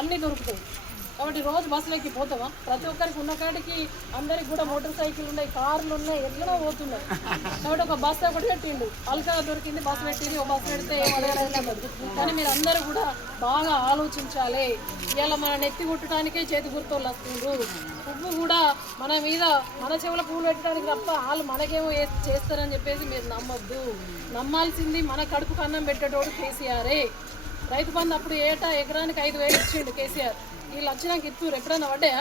అన్నీ దొరుకుతాయి. కాబట్టి రోజు బస్సులోకి పోతామా ప్రతి ఒక్కరికి ఉన్న కాడికి అందరికి కూడా మోటార్ సైకిల్ ఉన్నాయి కార్లు ఉన్నాయి ఎట్లనో పోతున్నాయి. కాబట్టి ఒక బస్సు ఒకటి పెట్టిండు. అల్కా దొరికింది బస్సు పెట్టింది ఒక బస్సు పెడితే కానీ మీరు అందరూ కూడా బాగా ఆలోచించాలి. ఇలా మన నెత్తి కొట్టడానికే చేతి గుర్తోళ్ళు వస్తుండ్రు. పువ్వు కూడా మన మీద మన చెవుల పువ్వులు పెట్టడానికి తప్ప వాళ్ళు మనకేమో చేస్తారని చెప్పేసి మీరు నమ్మొద్దు. నమ్మాల్సింది మన కడుపు కన్నం పెట్టేటోడు కేసీఆరే. రైతు బంధు అప్పుడు ఏటా ఎకరానికి ఐదు వేలు ఇచ్చిండు కేసీఆర్. వీళ్ళు వచ్చినాక ఇత్తూరు ఎప్పుడైనా పడ్డాయా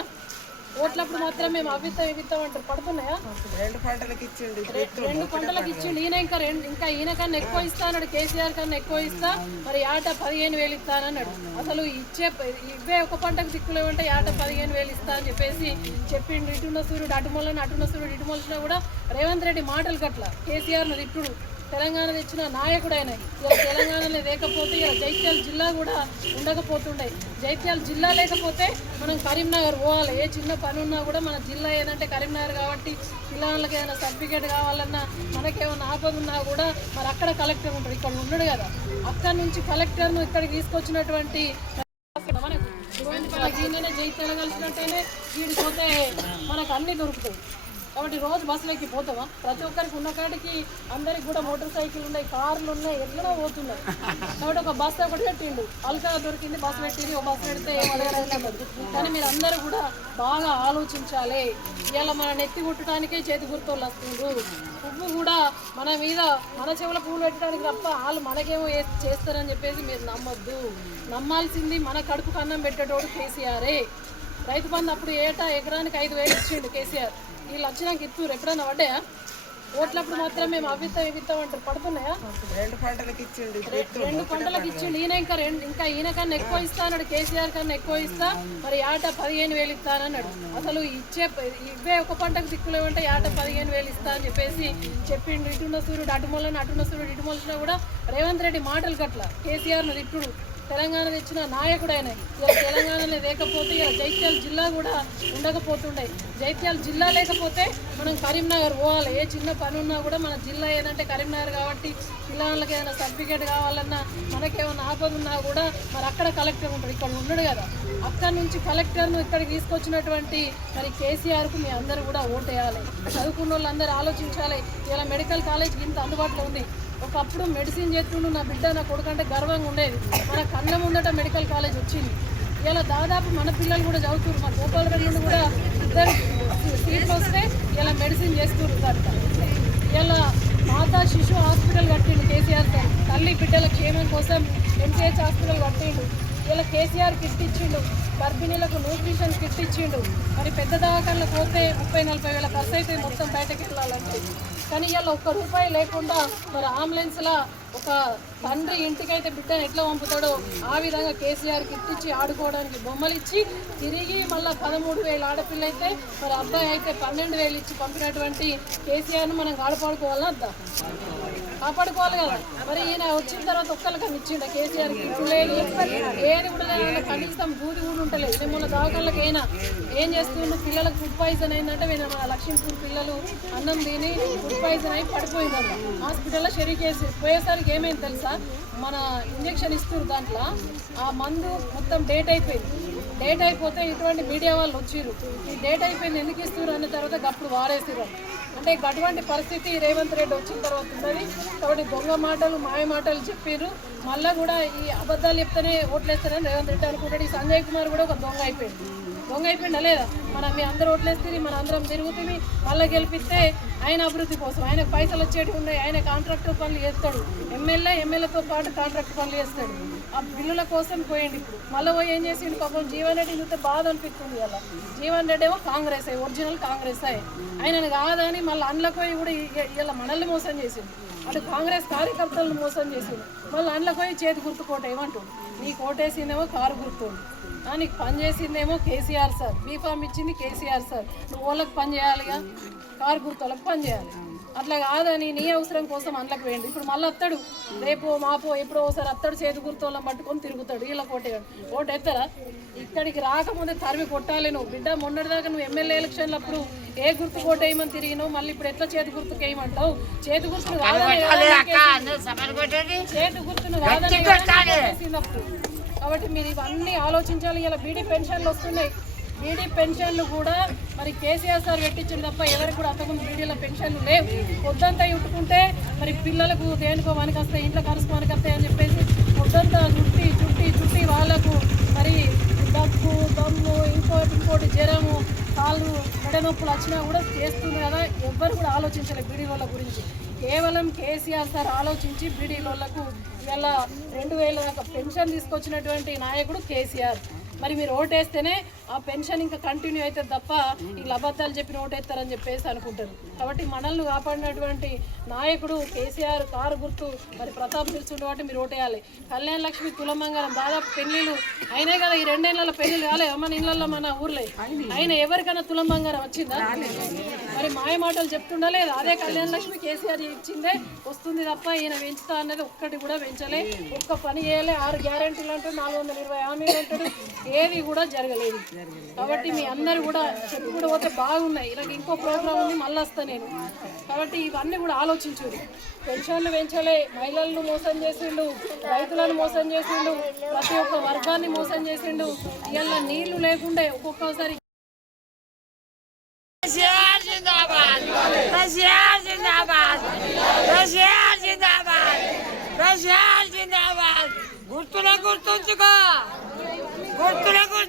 ఓట్లప్పుడు మాత్రం మేము అవిత్తం ఇవిత్తం అంటారు. పడుతున్నాయా? రెండు పంటలకు ఇచ్చిండు. రెండు పంటలకు ఇచ్చిండు. ఈయన ఇంకా రెండు ఇంకా ఈయన కన్నా ఎక్కువ ఇస్తా అన్నాడు కేసీఆర్ కన్నా ఎక్కువ ఇస్తా. మరి ఆట పదిహేను వేలు ఇస్తానన్నాడు అసలు ఇచ్చే ఇవే ఒక పంటకు దిక్కులు ఉంటే ఆట పదిహేను వేలు ఇస్తా అని చెప్పేసి చెప్పిండు. ఇటున్న సూర్యుడు అటుమొలని అటున్న సూర్యుడు ఇటుమొలిసినా కూడా రేవంత్ రెడ్డి మాటలు గట్ల కేసీఆర్ తిట్టుడు. తెలంగాణ తెచ్చిన నాయకుడు ఆయన ఇలా తెలంగాణలో లేకపోతే ఇలా జైత్యాల జిల్లా కూడా ఉండకపోతుండే. జైత్యాల జిల్లా లేకపోతే మనం కరీంనగర్ పోవాలి. ఏ చిన్న పని ఉన్నా కూడా మన జిల్లా ఏదంటే కరీంనగర్ కాబట్టి పిల్లలకి ఏదైనా సర్టిఫికేట్ కావాలన్నా మనకేమైనా ఆపద ఉన్నా కూడా మరి అక్కడ కలెక్టర్ ఉంటాడు. ఇక్కడ ఉండడు కదా. అక్కడ నుంచి కలెక్టర్ను ఇక్కడికి తీసుకొచ్చినటువంటి మనకు దీనినే జైత్యాల కలిసినట్టేనే వీడిపోతే మనకు అన్ని దొరుకుతాయి. కాబట్టి రోజు బస్సులోకి పోతామా? ప్రతి ఒక్కరికి ఉన్న కాడికి అందరికి కూడా మోటార్ సైకిల్ ఉన్నాయి కార్లు ఉన్నాయి ఎట్లనో పోతున్నాయి. కాబట్టి ఒక బస్సు ఒకటి పెట్టిండు. అల్కగా దొరికింది బస్సు పెట్టింది ఒక బస్సు పెడితే కానీ మీరు. అందరూ కూడా బాగా ఆలోచించాలి. ఇలా మన నెత్తి కుట్టడానికే చేతి గుర్తులు వస్తుండ్రు. పువ్వు కూడా మన మీద మన చెవుల పువ్వులు పెట్టడానికి తప్ప వాళ్ళు మనకేమో చేస్తారని చెప్పేసి మీరు నమ్మొద్దు. నమ్మాల్సింది మన కడుపు కన్నం పెట్టేటోడు కేసీఆరే. రైతు బంధు అప్పుడు ఏటా ఎకరానికి ఐదు వేలు ఇచ్చిండు కేసీఆర్. వీళ్ళు వచ్చినాక ఇత్తూరు ఎప్పుడైనా పడ్డాయా? ఓట్లప్పుడు మాత్రం మేము అవిత్తం ఇవిత్తం అంటారు పడుతున్నాయా? రెండు పంటలకు ఇచ్చిండు ఇప్పుడు. రెండు పంటలకు ఇచ్చిండు. ఈయన ఇంకా రెండు ఇంకా ఈయన కన్నా ఎక్కువ ఇస్తా అన్నాడు కేసీఆర్ కన్నా ఎక్కువ ఇస్తా. మరి ఆట పదిహేను వేలు ఇస్తానన్నాడు అసలు ఇచ్చే ఇవే ఒక పంటకు దిక్కులు ఉంటే ఆట పదిహేను వేలు ఇస్తా అని చెప్పేసి చెప్పిండు. ఇటున్న సూర్యుడు అటుమొలని అటున్న సూర్యుడు ఇటుమొలిసినా కూడా రేవంత్ రెడ్డి మాటలు గట్ల. కేసీఆర్ తిట్టుడు. తెలంగాణ తెచ్చిన నాయకుడు ఆయన ఇలా తెలంగాణలో లేకపోతే ఇలా జైత్యాల జిల్లా కూడా ఉండకపోతుండే. జైత్యాల జిల్లా లేకపోతే మనం కరీంనగర్ పోవాలి. ఏ చిన్న పని ఉన్నా కూడా మన జిల్లా ఏదంటే కరీంనగర్ కాబట్టి పిల్లలకి ఏదైనా సర్టిఫికేట్ కావాలన్నా మనకేమైనా ఆపద ఉన్నా కూడా మరి అక్కడ కలెక్టర్ ఉంటాడు. ఇక్కడ ఉండడు కదా. అక్కడ నుంచి కలెక్టర్ను ఇక్కడికి తీసుకొచ్చినటువంటి మరి కేసీఆర్కు మీ అందరూ కూడా ఓటేయాలి. చదువుకున్న వాళ్ళందరూ ఆలోచించాలి. ఇలా మెడికల్ కాలేజ్ ఇంత అందుబాటులో ఉంది. ఒకప్పుడు మెడిసిన్ చేస్తుండు నా బిడ్డ నా కొడుకు అంటే గర్వంగా ఉండేది. మన కన్నం ఉండట మెడికల్ కాలేజ్ వచ్చింది. ఇలా దాదాపు మన పిల్లలు కూడా చదువుతున్నారు. మా గోపాలరెడ్డి కూడా ఇద్దరు సీట్లు వస్తే ఇలా మెడిసిన్ చేస్తున్నారు దాంట్లో ఇలా మాతా శిశు హాస్పిటల్ కట్టిండు కేసీఆర్ సార్. తల్లి బిడ్డల క్షేమం కోసం ఎంసీహెచ్ హాస్పిటల్ కట్టిండు. ఇలా కేసీఆర్ కిట్ ఇచ్చిండు. గర్భిణీలకు న్యూట్రిషన్ కిట్ ఇచ్చిండు. మరి పెద్ద దవాఖానలో పోతే ముప్పై నలభై వేల ఖర్చు అయితే మొత్తం బయటకు వెళ్ళాలంటే. కానీ ఇవాళ ఒక్క రూపాయి లేకుండా మరి అంబులెన్స్లా ఒక తండ్రి ఇంటికైతే బిడ్డను ఎట్లా పంపుతాడో ఆ విధంగా కేసీఆర్ కిట్ ఇచ్చి ఆడుకోవడానికి బొమ్మలు ఇచ్చి తిరిగి మళ్ళీ పదమూడు వేలు ఆడపిల్ల అయితే మరి అబ్బాయి అయితే పన్నెండు వేలు ఇచ్చి పంపినటువంటి కేసీఆర్ను మనం కాపాడుకోవాలా అర్థం కాపాడుకోవాలి కదా. మరి ఈయన వచ్చిన తర్వాత ఒక్కరికి ఇచ్చిండ కేసీఆర్ కిట్టు లేదు ఏది కూడా లేదు కనీసం బూది కూడా ఉంటలేదు. నేను మొన్న అయినా ఏం చేస్తుండ్రు పిల్లలకు ఫుడ్ పాయిజన్ అయిందంటే వీళ్ళ మన లక్ష్మీపూర్ పిల్లలు అన్నం తిని ఫుడ్ పాయిజన్ అయి పడిపోయిందంట హాస్పిటల్లో షెరీ చేసి పోయేసరికి ఏమైంది తెలుసా? మన ఇంజక్షన్ ఇస్తున్నారు దాంట్లో. ఆ మందు మొత్తం డేట్ అయిపోయింది. డేట్ అయిపోతే ఇటువంటి మీడియా వాళ్ళు వచ్చిర్రు. ఈ డేట్ అయిపోయింది ఎందుకు ఇస్తున్నారు? అన్న తర్వాత గప్పుడు వారేసారు అంటే అటువంటి పరిస్థితి రేవంత్ రెడ్డి వచ్చిన తర్వాత ఉన్నది. కాబట్టి దొంగ మాటలు మాయ మాటలు చెప్పారు మళ్ళీ కూడా ఈ అబద్ధాలు చెప్తేనే ఓట్లేస్తారని రేవంత్ రెడ్డి అనుకుంటాడు. ఈ సంజయ్ కుమార్ కూడా ఒక దొంగ అయిపోయింది దొంగ అయిపోయిందా లేదా? మనం మీ అందరూ ఓట్లేస్తే మన అందరం తిరుగుతుంది మళ్ళీ గెలిపిస్తే ఆయన అభివృద్ధి కోసం ఆయన పైసలు వచ్చేటి ఉన్నాయి ఆయన కాంట్రాక్టర్ పనులు చేస్తాడు. ఎమ్మెల్యే ఎమ్మెల్యేతో పాటు కాంట్రాక్ట్ పనులు చేస్తాడు. ఆ బిల్లుల కోసం పోయండి ఇప్పుడు. మళ్ళీ పోయి ఏం చేసిండు పాపం? జీవన్ రెడ్డి చూస్తే బాధ అనిపిస్తుంది అలా. జీవన్ రెడ్డి ఏమో కాంగ్రెస్ ఒరిజినల్ కాంగ్రెస్. ఆయనను కాదని మళ్ళీ అందులోకి పోయి కూడా ఇలా మనల్ని మోసం చేసిండు. అటు కాంగ్రెస్ కార్యకర్తలను మోసం చేసిండు. మళ్ళీ అందులోకి పోయి చేతి గుర్తు కోట ఏమంటాడు నీకు ఓటేసిందేమో కారు గుర్తుంది నీకు పని చేసిందేమో కేసీఆర్ సార్. బీఫామ్ ఇచ్చింది కేసీఆర్ సార్. నువ్వు వాళ్ళకి పని చేయాలిగా? కారు గుర్తులకు పని చేయాలి. అట్లా కాదని నీ అవసరం కోసం అందులోకి వేయండి ఇప్పుడు మళ్ళీ వస్తాడు రేపు మాపో ఎప్పుడో ఒకసారి అత్తడు చేతి గుర్తోళ్ళం పట్టుకొని తిరుగుతాడు. వీళ్ళ కోటేయాడు ఓటు ఎత్తరా? ఇక్కడికి రాకముందే తరిమి కొట్టాలి నువ్వు. బిడ్డ మొన్నటిదాకా నువ్వు ఎమ్మెల్యే ఎలక్షన్లు అప్పుడు ఏ గుర్తు కోటేయమని తిరిగినావు? మళ్ళీ ఇప్పుడు ఎట్లా చేతి గుర్తుకు వేయమంటావు? చేతి గుర్తును కాదని చేతి గుర్తును కాదని. కాబట్టి మీరు ఇవన్నీ ఆలోచించాలి. ఇలా బీడీ పెన్షన్లు వస్తున్నాయి. బీడీ పెన్షన్లు కూడా మరి కేసీఆర్ సార్ పెట్టించింది తప్ప ఎవరికి కూడా అంతకుముందు బీడీల పెన్షన్లు లేవు. పొద్దంతా ఇట్టుకుంటే మరి పిల్లలకు దేనికో మనకి వస్తాయి ఇంట్లో ఖర్చు మనకి చెప్పేసి పొద్దంతా చుట్టి చుట్టి చుట్టి వాళ్ళకు మరి దగ్గు దమ్ము ఇంకోటి ఇంకోటి జ్వరము కాళ్ళు మెడ నొప్పులు వచ్చినా కూడా చేస్తుంది కదా. ఎవ్వరు కూడా ఆలోచించలేదు బీడీ వాళ్ళ గురించి. కేవలం కేసీఆర్ సార్ ఆలోచించి బీడీ వాళ్ళకు ఇవాళ రెండు వేల దాకా పెన్షన్ తీసుకొచ్చినటువంటి నాయకుడు కేసీఆర్. మరి మీరు ఓటేస్తేనే ఆ పెన్షన్ ఇంకా కంటిన్యూ అవుతుంది తప్ప వీళ్ళు అబద్ధాలు చెప్పి ఓటేస్తారని చెప్పేసి అనుకుంటారు. కాబట్టి మనల్ని కాపాడినటువంటి నాయకుడు కేసీఆర్ కారు గుర్తు మరి ప్రతాప్ తెలుసుండే వాటి మీరు ఓటేయాలి. కళ్యాణ లక్ష్మి కులమంగళం దాదాపు పెళ్ళిళ్ళు అయినాయి కదా ఈ రెండేళ్ళ పెళ్ళిళ్ళు కాలే. మన ఇళ్ళల్లో మన ఊర్లో. అయినా ఎవరికైనా తులం బంగారం వచ్చిందా? మరి మాయ మాటలు చెప్తుండలే అదే కళ్యాణ లక్ష్మి కేసీఆర్ ఇచ్చిందే వస్తుంది తప్ప ఈయన పెంచుతా అన్నది ఒక్కటి కూడా పెంచలే. ఒక్క పని చేయలే. ఆరు గ్యారెంటీలు అంటాడు నాలుగు వందల ఇరవై హామీలు అంటాడు. ఏది కూడా జరగలేదు. కాబట్టి మీ అందరు కూడా చెప్పుకుంటూ పోతే బాగున్నాయి. ఇలాగ ఇంకో ప్రోగ్రామ్ ఉంది మళ్ళీ వస్తా నేను. కాబట్టి ఇవన్నీ కూడా ఆలోచించుడు. పెన్షన్లు పెంచలే మహిళలను మోసం చేసిండు రైతులను మోసం చేసిండు ప్రతి ఒక్క వర్గాన్ని మోసం చేసిండు. ఇవాళ నీళ్ళు లేకుండే ఒక్కొక్కసారి. గుర్తులే గుర్తుంచుకో. గుర్తులే గుర్తు